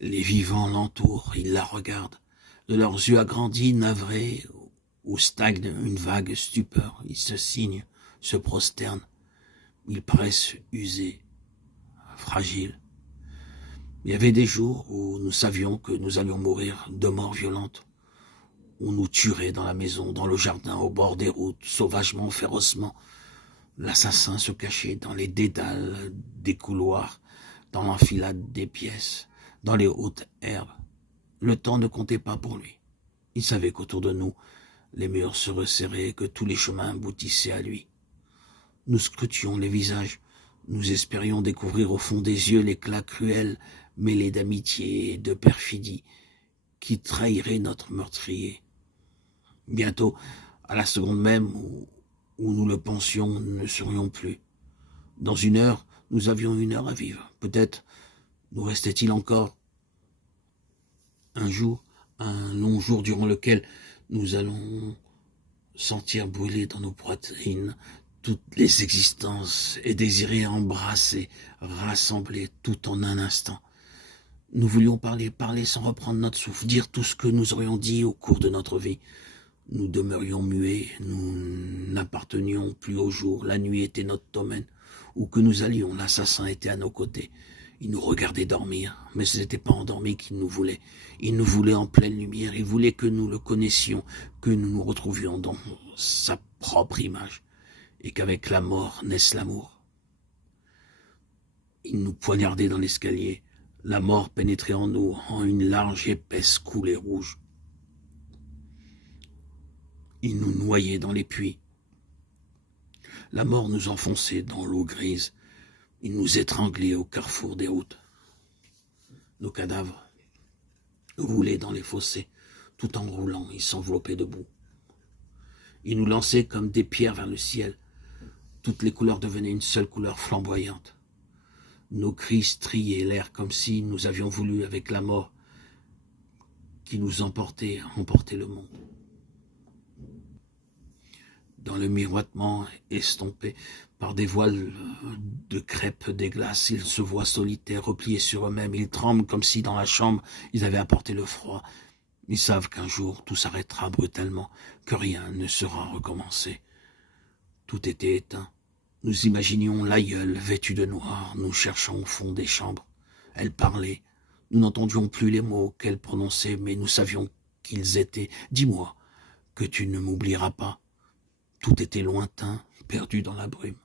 Les vivants l'entourent, ils la regardent. De leurs yeux agrandis, navrés, où stagne une vague stupeur, ils se signent, se prosternent. Ils paraissent usés, fragiles. Il y avait des jours où nous savions que nous allions mourir de mort violente. On nous tuerait dans la maison, dans le jardin, au bord des routes, sauvagement, férocement. L'assassin se cachait dans les dédales des couloirs, dans l'enfilade des pièces, dans les hautes herbes. Le temps ne comptait pas pour lui. Il savait qu'autour de nous, les murs se resserraient et que tous les chemins aboutissaient à lui. Nous scrutions les visages. Nous espérions découvrir au fond des yeux l'éclat cruel, mêlé d'amitié et de perfidie, qui trahirait notre meurtrier. Bientôt, à la seconde même où nous le pensions, nous ne serions plus. Dans une heure, nous avions une heure à vivre. Peut-être nous restait-il encore un jour, un long jour durant lequel nous allons sentir brûler dans nos poitrines toutes les existences et désirer embrasser, rassembler tout en un instant. Nous voulions parler sans reprendre notre souffle, dire tout ce que nous aurions dit au cours de notre vie. Nous demeurions muets, nous n'appartenions plus au jour, la nuit était notre domaine. Où que nous allions, l'assassin était à nos côtés. Il nous regardait dormir, mais ce n'était pas endormi qu'il nous voulait. Il nous voulait en pleine lumière, il voulait que nous le connaissions, que nous nous retrouvions dans sa propre image, et qu'avec la mort naisse l'amour. Il nous poignardait dans l'escalier, la mort pénétrait en nous, en une large épaisse coulée rouge. Il nous noyait dans les puits. La mort nous enfonçait dans l'eau grise. Il nous étranglait au carrefour des routes. Nos cadavres roulaient dans les fossés. Tout en roulant, ils s'enveloppaient de boue. Il nous lançait comme des pierres vers le ciel. Toutes les couleurs devenaient une seule couleur flamboyante. Nos cris striaient l'air comme si nous avions voulu, avec la mort qui nous emportait, emporter le monde. Dans le miroitement estompé par des voiles de crêpe des glaces, ils se voient solitaires, repliés sur eux-mêmes. Ils tremblent comme si dans la chambre ils avaient apporté le froid. Ils savent qu'un jour tout s'arrêtera brutalement, que rien ne sera recommencé. Tout était éteint. Nous imaginions l'aïeule vêtue de noir, nous cherchant au fond des chambres. Elle parlait. Nous n'entendions plus les mots qu'elle prononçait, mais nous savions qu'ils étaient « Dis-moi que tu ne m'oublieras pas ». Tout était lointain, perdu dans la brume.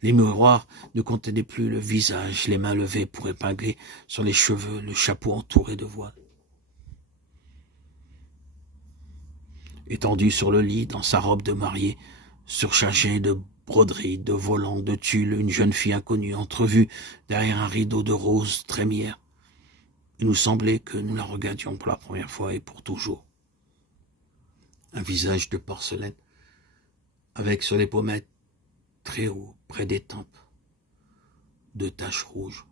Les miroirs ne contenaient plus le visage, les mains levées pour épingler sur les cheveux le chapeau entouré de voile. Étendue sur le lit, dans sa robe de mariée, surchargée de broderies, de volants, de tulle, une jeune fille inconnue, entrevue derrière un rideau de rose trémière. Il nous semblait que nous la regardions pour la première fois et pour toujours. Un visage de porcelaine, avec sur les pommettes, très haut, près des tempes, 2 taches rouges.